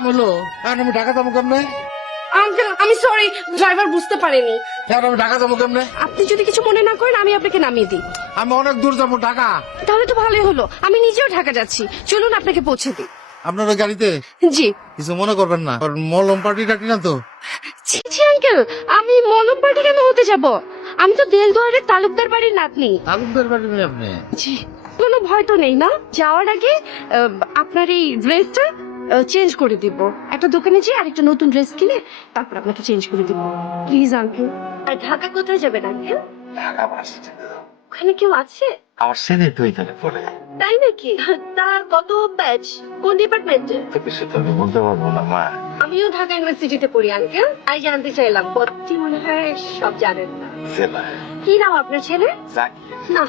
কাম হলো? এখন আমি ঢাকা যাব কেমনে? আঙ্কেল আমি সরি ড্রাইভার বুঝতে পারেনি। এখন আমি ঢাকা যাব কেমনে? আপনি যদি কিছু মনে না করেন আমি আপনাকে নামিয়ে দিই। আমি অনেক দূর যাব ঢাকা। তাহলে তো ভালোই হলো। আমি নিজেও ঢাকা যাচ্ছি। চলুন আপনাকে পৌঁছে দিই। আপনার ওই গাড়িতে? জি। কিছু মনে করবেন না। আর মলম পার্টি টাটি না তো? ছি ছি আঙ্কেল আমি মলম পার্টি কেন হতে যাব? আমি তো দেলদুয়ারের তালুকদার বাড়ির নাতনি। তালুকদার বাড়ি নেই আপনি জি কোনো ভয় তো নেই না? যাওয়ার আগে আহ, আপনার এই ড্রেসটা চেঞ্জ করে দিব। একটা দোকানে যেয়ে আরেকটা নতুন ড্রেস কিনে তারপর আপনাকে চেঞ্জ করে দিব। প্লিজ আঙ্কেল আর ঢাকা কোথায় যাবেন আঙ্কেল ঢাকা ভার্সিটি ওখানে কেউ আছে? আমার সেনে তো এখানে পড়ে। তাই নাকি? তার কত ব্যাচ কোন ডিপার্টমেন্টে কিছু তো আমি বলতে পারব না মা। আমিও ঢাকা ইউনিভার্সিটিতে পড়ি আঙ্কেল তাই জানতে চাইলাম মনে হয় সব জানেন না। কি নাম আপনার ছেলে? না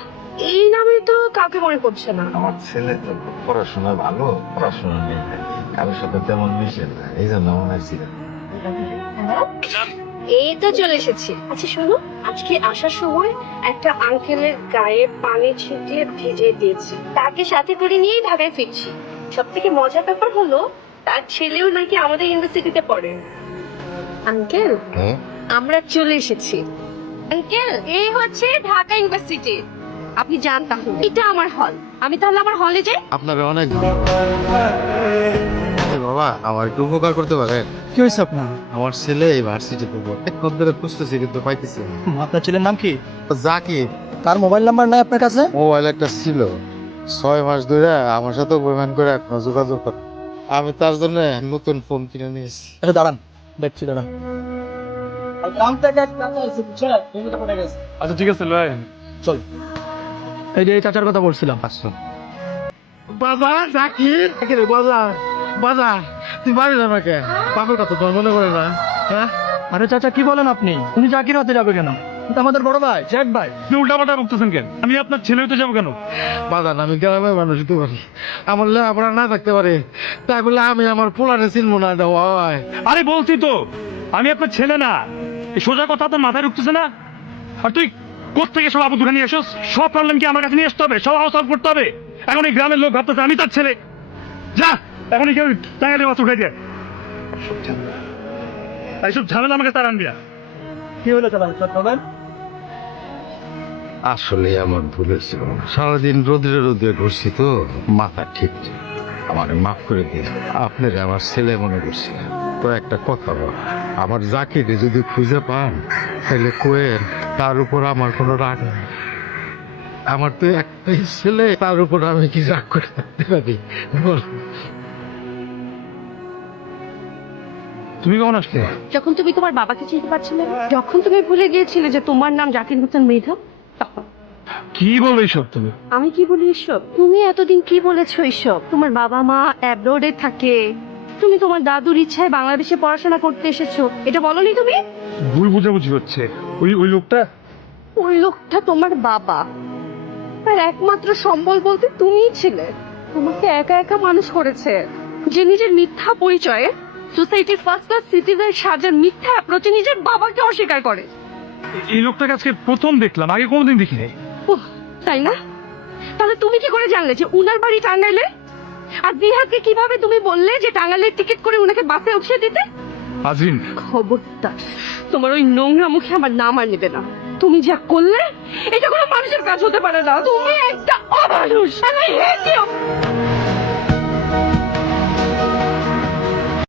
এই নামে তো কাউকে মনে পড়ছে না। আমার ছেলে তো পড়াশোনা ভালো পড়াশোনা নেই। কারোর সাথে তেমন মিশে না এই জন্য মনে হচ্ছিল এই তো চলে এসেছি। আচ্ছা শোনো আজকে আসার সময় একটা আঙ্কেলের গায়ে পানি ছিটিয়ে ভিজে দিয়েছি। তাকে সাথে করে নিয়েই ঢাকায় ফিরছি। সব থেকে মজার ব্যাপার হলো তার ছেলেও নাকি আমাদের ইউনিভার্সিটিতে পড়ে। আঙ্কেল? হ্যাঁ? আমরা চলে এসেছি। আঙ্কেল এই হচ্ছে ঢাকা ইউনিভার্সিটি। আপনি যান তাহলে। এটা আমার হল আমি তাহলে আমার হলে যাই? আপনার অনেক এ বাবা আমার একটু উপকার করতে পারেন। কি হয়েছে আপনার? আমার ছেলে এই ভার্সিটিতে পড়ে। এক ধরে খুঁজতেছি কিন্তু পাইতেছি না। আপনার ছেলের নাম কি? জাকির। তার মোবাইল নাম্বার নাই আপনার কাছে? মোবাইল একটা ছিল। ছয় মাস ধরে আমার সাথে অভিমান করে এখনও যোগাযোগ করে। আমি তার জন্য নতুন ফোন কিনে নিয়েছি। আচ্ছা দাঁড়ান। দেখছি দাঁড়ান। আচ্ছা ঠিক আছে লয় চল। এই যে এই চাচার কথা বলছিলাম। আসুন বাবা জাকির। জাকির বাজা বাজা তুই বাড়ি যাবে কে বাপের কথা তোর মনে করে না হ্যাঁ? আরে চাচা কি বলেন আপনি? উনি চাকরি হতে যাবে কেন? আমাদের বড় ভাই জ্যাক ভাই। আপনি উল্টাপাল্টা বকতেছেন কেন? আমি আপনার ছেলে হতে যাব কেন? বাজান আমি গ্রামের মানুষ হতে পারি আমার লেখাপড়া না থাকতে পারে। তাই বলে আমি আমার পোলারে চিনবো না হয়। আরে বলছি তো আমি আপনার ছেলে না। সোজা কথা তোর মাথায় ঢুকতেছে না। আর তুই কোথেকে সব আবু ধরে নিয়ে এসোস সব প্রবলেম কি আমার কাছে নিয়ে আসতে হবে? সব সলভ করতে হবে? এখন এই গ্রামের লোক ভাবতেছে আমি তার ছেলে। যা এখনই কেউ টাঙ্গালে মাছ উঠাই দিয়ে। এইসব ঝামেলা আমাকে তার আনবি কি হলো চাচা আসলে আমার ভুল হয়েছিল সারাদিন রোদ্রে রোদ্রে ঘুরছি তো মাথা ঠিক। আমারে মাফ করে দিন। আপনার আমার ছেলে মনে করছি তো একটা কথা বল। আমার জাকিরে যদি খুঁজে পান তাহলে কোয়েন তার উপর আমার কোনো রাগ নেই। আমার তো একটাই ছেলে তার উপর আমি কি রাগ করে থাকতে পারি? বল। তুমি কখন আসলে যখন তুমি তোমার বাবাকে চিনতে পারছিলে যখন তুমি ভুলে গিয়েছিলে যে তোমার নাম জাকির হোসেন মৃধা তখন কি বলবে এইসব তুমি? আমি কি বলি এসব? তুমি এতদিন কি বলেছ এসব? তোমার বাবা মা অ্যাব্রোডে থাকে। তুমি তোমার দাদুর ইচ্ছায় বাংলাদেশে পড়াশোনা করতে এসেছ এটা বলনি তুমি? ভুল বুঝাবুঝি হচ্ছে। ওই ওই লোকটা? ওই লোকটা তোমার বাবা। আর একমাত্র সম্বল বলতে তুমিই ছিলে। তোমাকে একা একা মানুষ করেছে। যে নিজের মিথ্যা পরিচয়ে সোসাইটির ফার্স্ট ক্লাস সিটিজেন সাজার মিথ্যা অ্যাপ্রোচে নিজের বাবাকে অস্বীকার করে। এই লোকটাকে আজকে প্রথম দেখলাম আগে কোনোদিন দেখি নাই উহ, তাই না? তাহলে তুমি কি করে জানলে যে উনার বাড়ি টাঙ্গাইলে? আর দিহাকে কীভাবে তুমি বললে যে টাঙ্গালের টিকিট করে ওনাকে বাসে উঠিয়ে দিতে? আজরিন খবরদার তোমার ওই নোংরা মুখে আমার নাম আর নেবে না। তুমি যা করলে এটা কোনো মানুষের কাজ হতে পারে না। তুমি একটা অমানুষ।